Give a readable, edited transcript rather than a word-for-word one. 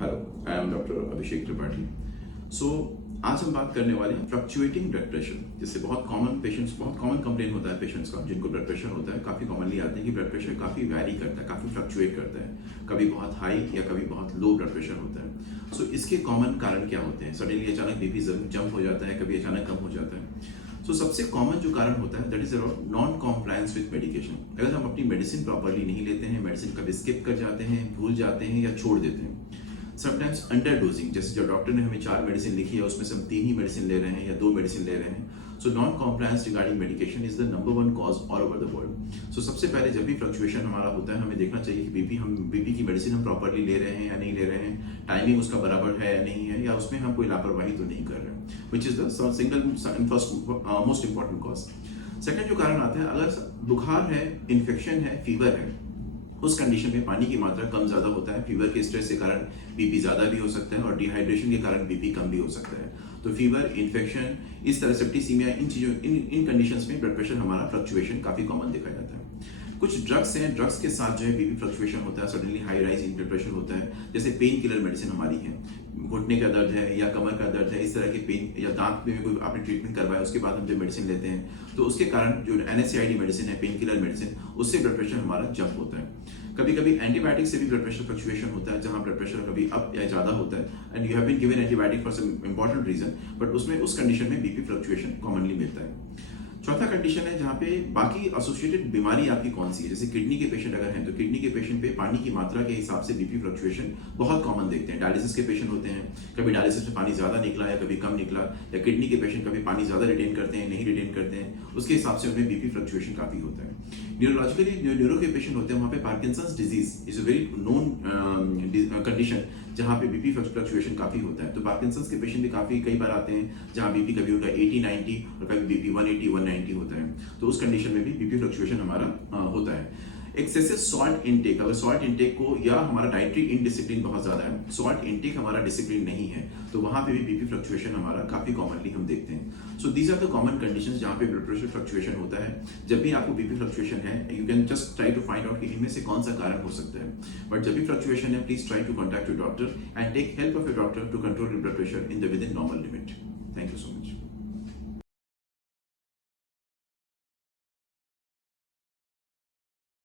Hello, I am doctor अभिषेक त्रिपाठी। आज हम बात करने वाले हैं फ्लक्चुएटिंग ब्लड प्रेशर। जिससे बहुत कॉमन कंप्लेन होता है पेशेंट्स का, जिनको ब्लड प्रेशर होता है, काफ़ी कॉमनली आते हैं कि ब्लड प्रेशर काफ़ी वैरी करता है, काफ़ी फ्लक्चुएट करता है। कभी बहुत हाई या कभी बहुत लो ब्लड प्रेशर होता है। इसके कॉमन कारण क्या होते हैं? सडनली अचानक बीपी जंप हो जाता है, कभी अचानक कम हो जाता है। सबसे कॉमन जो कारण होता है that is non compliance with medication. अगर हम अपनी मेडिसिन प्रॉपरली नहीं लेते हैं, मेडिसिन कभी स्किप कर जाते हैं, भूल जाते हैं या छोड़ देते हैं। समटाइम्स अंडर डोजिंग, जैसे जो डॉक्टर ने हमें 4 मेडिसिन लिखी है उसमें से हम 3 ही मेडिसिन ले रहे हैं या 2 मेडिसिन ले रहे हैं। Non compliance regarding medication is the number 1 cause all over the world. सबसे पहले जब भी फ्लक्चुएशन हमारा होता है, हमें देखना चाहिए कि बीपी की मेडिसिन हम प्रॉपरली ले रहे हैं या नहीं ले रहे हैं, टाइमिंग उसका बराबर है या नहीं है, या उसमें हम कोई लापरवाही तो नहीं कर रहे हैं, which is the single first most important cause. Second जो कारण आता है, अगर बुखार है, इन्फेक्शन है, फीवर है, उस कंडीशन में पानी की मात्रा कम ज्यादा होता है। फीवर के स्ट्रेस के कारण बीपी ज्यादा भी हो सकता है और डिहाइड्रेशन के कारण बीपी कम भी हो सकता है। तो फीवर, इन्फेक्शन, इस तरह सेप्टिसीमिया, इन कंडीशंस में ब्लड प्रेशर हमारा फ्लक्चुएशन काफी कॉमन देखा जाता है। कुछ ड्रग्स हैं, ड्रग्स के साथ जो है बीपी फ्लक्चुएशन होता है, suddenly high rise in blood pressure होता है। जैसे पेन किलर मेडिसिन हमारी है, घुटने का दर्द है या कमर का दर्द है, इस तरह के पेन, या दांत में कोई आपने ट्रीटमेंट करवाया उसके बाद हम जो मेडिसिन लेते हैं, तो उसके कारण जो NSAID मेडिसिन है, पेन किलर मेडिसिन, उससे ब्लड प्रेशर हमारा जंप होता है। कभी कभी एंटीबायोटिक से भी ब्लड प्रेशर फ्लक्चुएशन होता है, जहां ब्लड प्रेशर कभी अप या ज्यादा होता है and you have been given antibiotic for some important reason, but उसमें उस कंडीशन में बीपी फ्लक्चुएशन कॉमनली मिलता है। चौथा कंडीशन है जहां पे बाकी एसोसिएटेड बीमारी आपकी कौन सी है। जैसे किडनी के पेशेंट अगर हैं तो किडनी के पेशेंट पे पानी की मात्रा के हिसाब से बीपी फ्लक्चुएशन बहुत कॉमन देखते हैं। डायलिसिस के पेशेंट होते हैं, कभी डायलिसिस में पानी ज्यादा निकला या कभी कम निकला, या किडनी के पेशेंट कभी पानी ज्यादा रिटेन करते हैं, नहीं रिटेन करते हैं, उसके हिसाब से उनमें बीपी फ्लक्चुएशन काफी होता है। न्यूरोलॉजिकली जो न्यूरो के पेशेंट होते हैं वहां पे Parkinson's disease is a very known condition जहां पे बीपी फ्लक्चुएशन काफी होता है। तो पार्किंसंस के पेशेंट भी काफी कई बार आते हैं जहां बीपी कभी होगा 80-90 और कभी बीपी 180-190 होता है। तो उस कंडीशन में भी बीपी फ्लक्चुएशन हमारा होता है। एक्सेसिव सॉल्ट इनटेक, अगर सॉल्ट इनटेक को, या हमारा डाइटरी इनडिसिप्लिन बहुत ज्यादा है, सॉल्ट इनटेक हमारा डिसिप्लिन नहीं है, तो वहां पे भी बीपी फ्लक्चुएशन हमारा काफी कॉमनली हम देखते हैं। These are the common conditions जहां पे ब्लड प्रेशर फ्लक्चुएशन होता है। जब भी आपको बीपी फ्लक्चुएशन है, you can just try to find out कि इनमें से कौन सा कारण हो सकता है। बट जब भी फ्लक्चुएशन है, please try to contact your doctor and take help of your doctor to control your blood pressure in the within normal limit. Thank you so much.